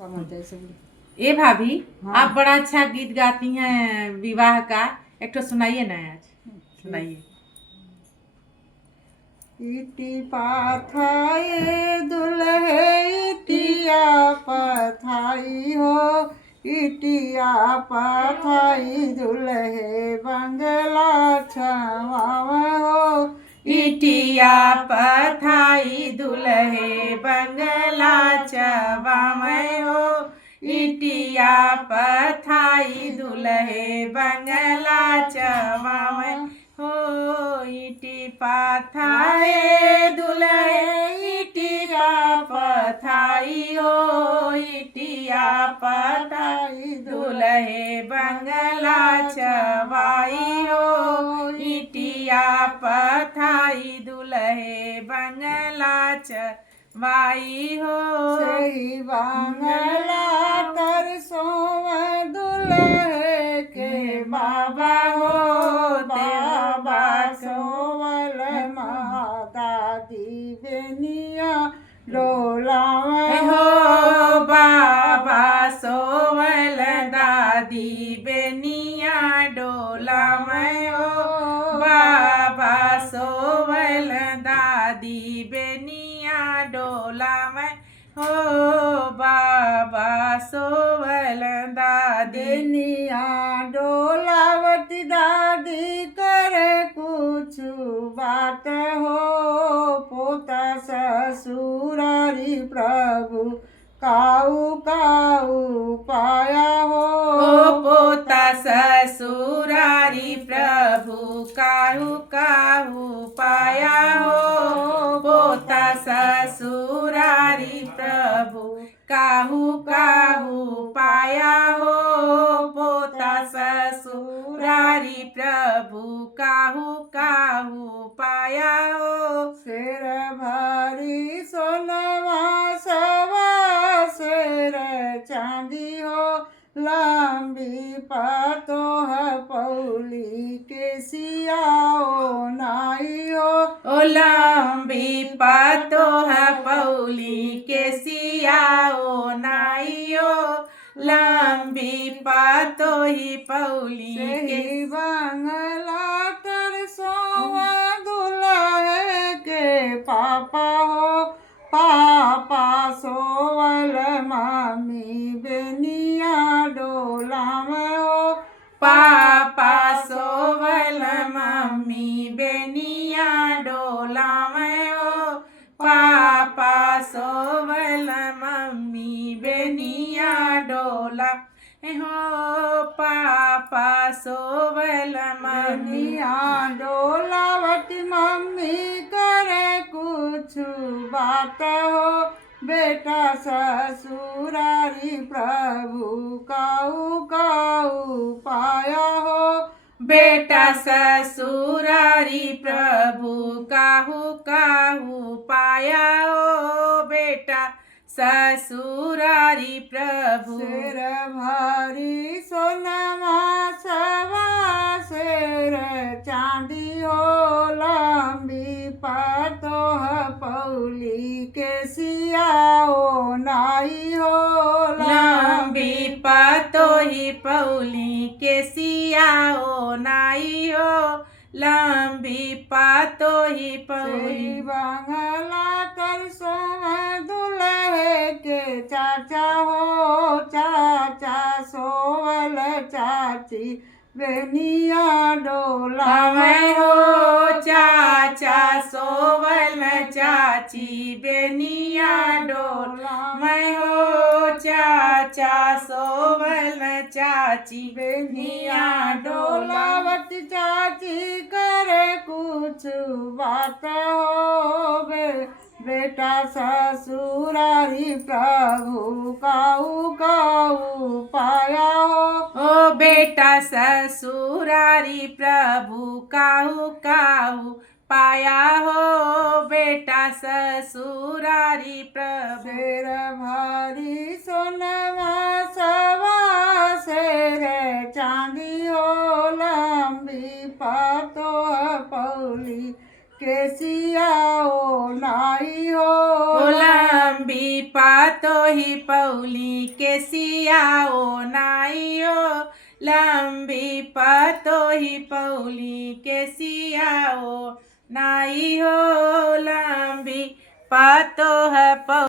ए भाभी, हाँ। आप बड़ा अच्छा गीत गाती हैं विवाह का। एक तो सुनाइए ना आज, सुनाइए। इटी पाथाए दुल्हे इटिया पथाई हो, इटिया पथाई दुल्हे बंगला छवाव हो। इटिया पथाई दुल्हे बंगला चवावै हो, इटिया पथाई दुल्हे बंगला चवावै हो। इटी पथाए दुल्हे इटिया पथाई हो, इटिया पथाई दुल्हे बंगला चवाई हो, इटिया पथाई दुल्हे बंगला चवाई हो। सही बंगला तर सोव दुल्हे के बाबा हो, बाबा सोवल दादी बेनिया डोलावे हो, बाबा सोवल दादी बेनिया डोलावे हो, बाबा सोवल दादी बेनिया डोलावे हो, बाबा सोवल दादी बेनिया डोलावती दादी करे कुछ बात हो। पोता ससुरारी प्रभु काऊ काऊ पाया हो, पोता ससुरारी प्रभु काहू काहू पाया हो, पोता ससुरारी प्रभु काहू काहू पाया हो, पोता ससुरारी प्रभु काहू काहू पाया हो। शेर भारी सोनवा सवा शेर चांदी हो, लंबी पातो है पौली के सियाओ नाई हो। ओ लंबी पातो है पौली के सियाओ नाइयो, लंबी पातो ही पौली के सही बंगला तर सोवा दुल्हे के पापा हो, पापा सोवल मामी बेनिया डोलाव हो। पापा सोवल मम्मी बेनिया डोलावे हो, पापा सोवल मम्मी बेनिया डोला हो, पापा सोवल मम्मी बेनिया डोलावती मम्मी करे कुछ बात हो। बेटा ससुरारी प्रभु काऊ काऊ पाया हो, बेटा ससुरारी प्रभु काहू काहू पाया हो, बेटा ससुरारी प्रभु शेर भारी सोनमा सवा शेर चांदी हो, लंबी पातो है पौली के सियाओ नाई हो। लंबी पातो ही पौली के सियाओ नाई हो, लंबी पातो ही पौली बंगला कर सोवा दुल्हे के चाचा हो, चाचा सोवल चाची बेनिया डोलावे हो, चाचा सोवल चाची बेनिया डोला मैं हो, चाचा सोवल चाची बेनिया डोला डोलावती चाची करे कुछ बात हो। बेटा ससुरारी प्रभु काऊ काऊ पाया हो, ओ बेटा ससुरारी प्रभु काहू काहू पाया हो, बेटा ससुरारी प्रभु शेर भारी सोनवा सवा शेर चांदी हो, लंबी पातो पौली के सियाओ नाई हो। लंबी लंबी पातोही पौली के सियाओ नाइयो लंबी पातोही पौली के सियाओ नाई हो लंबी पातो है